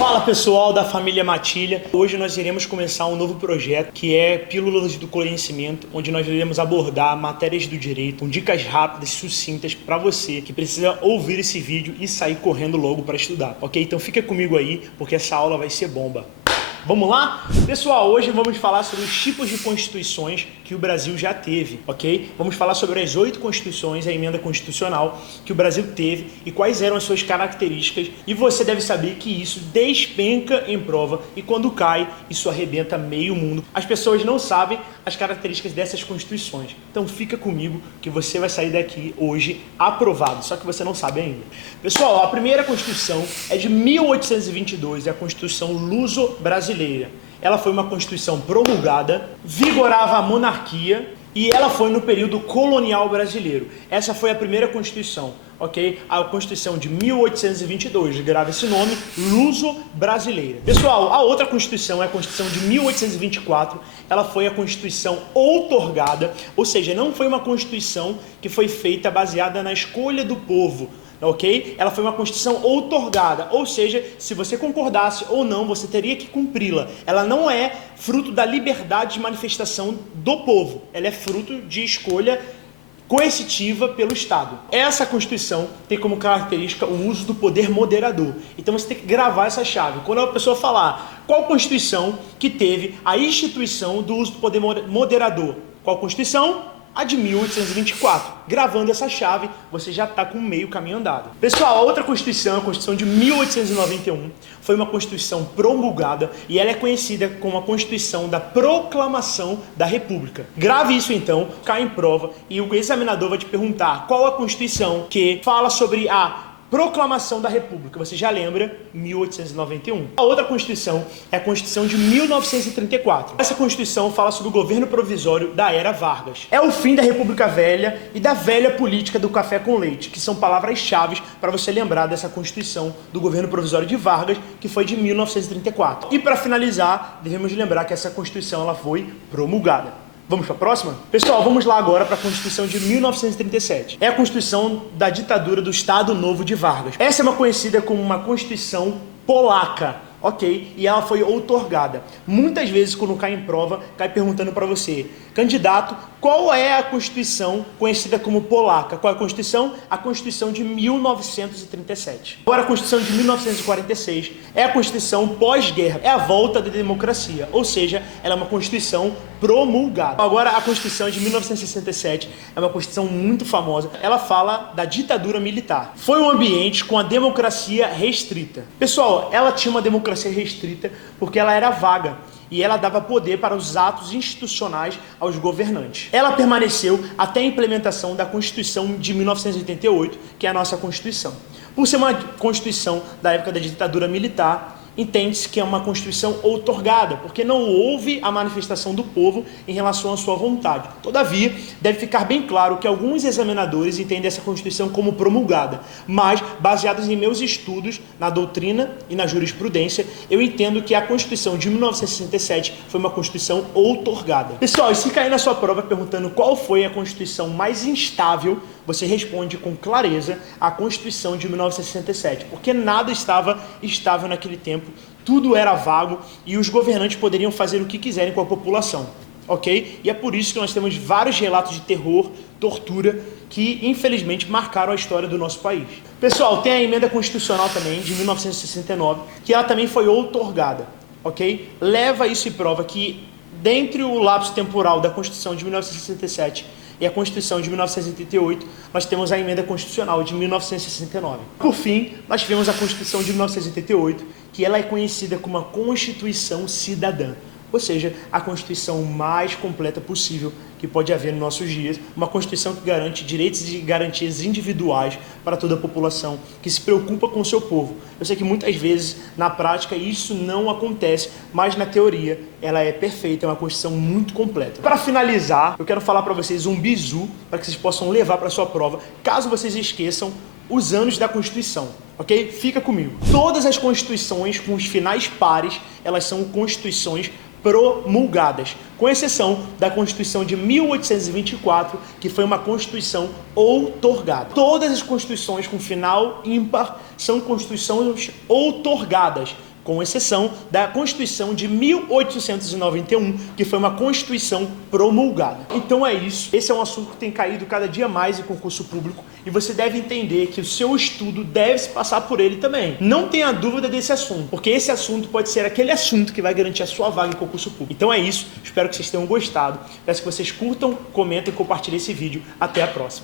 Fala pessoal da família Matilha, hoje nós iremos começar um novo projeto que é Pílulas do Conhecimento, onde nós iremos abordar matérias do direito com dicas rápidas, sucintas para você que precisa ouvir esse vídeo e sair correndo logo para estudar, ok? Então fica comigo aí porque essa aula vai ser bomba. Vamos lá? Pessoal, hoje vamos falar sobre os tipos de constituições que o Brasil já teve, ok? Vamos falar sobre as 8 constituições, a emenda constitucional que o Brasil teve e quais eram as suas características. E você deve saber que isso despenca em prova e quando cai, isso arrebenta meio mundo. As pessoas não sabem as características dessas constituições. Então fica comigo que você vai sair daqui hoje aprovado, só que você não sabe ainda. Pessoal, a primeira Constituição é de 1822, é a Constituição Luso-Brasileira. Ela foi uma Constituição promulgada, vigorava a monarquia e ela foi no período colonial brasileiro. Essa foi a primeira Constituição, ok? A Constituição de 1822, grava esse nome, Luso-Brasileira. Pessoal, a outra Constituição é a Constituição de 1824, ela foi a Constituição outorgada, ou seja, não foi uma Constituição que foi feita baseada na escolha do povo, ok? Ela foi uma Constituição outorgada, ou seja, se você concordasse ou não, você teria que cumpri-la. Ela não é fruto da liberdade de manifestação do povo, ela é fruto de escolha coercitiva pelo Estado. Essa Constituição tem como característica o uso do poder moderador. Então você tem que gravar essa chave. Quando a pessoa falar qual Constituição que teve a instituição do uso do poder moderador, qual Constituição? A de 1824. Gravando essa chave, você já está com meio caminho andado. Pessoal, a outra Constituição, a Constituição de 1891, foi uma Constituição promulgada e ela é conhecida como a Constituição da Proclamação da República. Grave isso então, cai em prova e o examinador vai te perguntar qual a Constituição que fala sobre a Proclamação da República. Você já lembra? 1891. A outra Constituição é a Constituição de 1934. Essa Constituição fala sobre o governo provisório da Era Vargas. É o fim da República Velha e da velha política do café com leite, que são palavras-chave para você lembrar dessa Constituição do governo provisório de Vargas, que foi de 1934. E para finalizar, devemos lembrar que essa Constituição ela foi promulgada. Vamos para a próxima? Pessoal, vamos lá agora para a Constituição de 1937. É a Constituição da ditadura do Estado Novo de Vargas. Essa é uma conhecida como uma Constituição polaca, ok? E ela foi outorgada. Muitas vezes, quando cai em prova, cai perguntando para você, candidato, qual é a Constituição conhecida como polaca? Qual é a Constituição? A Constituição de 1937. Agora, a Constituição de 1946 é a Constituição pós-guerra, é a volta da democracia, ou seja, ela é uma Constituição promulgada. Agora, a Constituição de 1967 é uma Constituição muito famosa. Ela fala da ditadura militar. Foi um ambiente com a democracia restrita. Pessoal, ela tinha uma democracia restrita porque ela era vaga e ela dava poder para os atos institucionais aos governantes. Ela permaneceu até a implementação da Constituição de 1988, que é a nossa Constituição. Por ser uma Constituição da época da ditadura militar, entende-se que é uma Constituição outorgada, porque não houve a manifestação do povo em relação à sua vontade. Todavia, deve ficar bem claro que alguns examinadores entendem essa Constituição como promulgada, mas, baseados em meus estudos na doutrina e na jurisprudência, eu entendo que a Constituição de 1967 foi uma Constituição outorgada. Pessoal, e se cair na sua prova perguntando qual foi a Constituição mais instável, você responde com clareza a Constituição de 1967, porque nada estava estável naquele tempo, tudo era vago e os governantes poderiam fazer o que quiserem com a população, ok? E é por isso que nós temos vários relatos de terror, tortura, que infelizmente marcaram a história do nosso país. Pessoal, tem a emenda constitucional também, de 1969, que ela também foi outorgada, ok? Leva isso e prova que, dentre o lapso temporal da Constituição de 1967 e a Constituição de 1988, nós temos a emenda constitucional de 1969. Por fim, nós tivemos a Constituição de 1988, que ela é conhecida como a Constituição Cidadã, ou seja, a Constituição mais completa possível que pode haver nos nossos dias, uma Constituição que garante direitos e garantias individuais para toda a população, que se preocupa com o seu povo. Eu sei que muitas vezes, na prática, isso não acontece, mas na teoria, ela é perfeita, é uma Constituição muito completa. Para finalizar, eu quero falar para vocês um bizu, para que vocês possam levar para a sua prova, caso vocês esqueçam os anos da Constituição, ok? Fica comigo. Todas as Constituições com os finais pares, elas são Constituições promulgadas, com exceção da Constituição de 1824, que foi uma Constituição outorgada. Todas as Constituições com final ímpar são Constituições outorgadas, com exceção da Constituição de 1891, que foi uma Constituição promulgada. Então é isso. Esse é um assunto que tem caído cada dia mais em concurso público e você deve entender que o seu estudo deve se passar por ele também. Não tenha dúvida desse assunto, porque esse assunto pode ser aquele assunto que vai garantir a sua vaga em concurso público. Então é isso. Espero que vocês tenham gostado. Peço que vocês curtam, comentem e compartilhem esse vídeo. Até a próxima.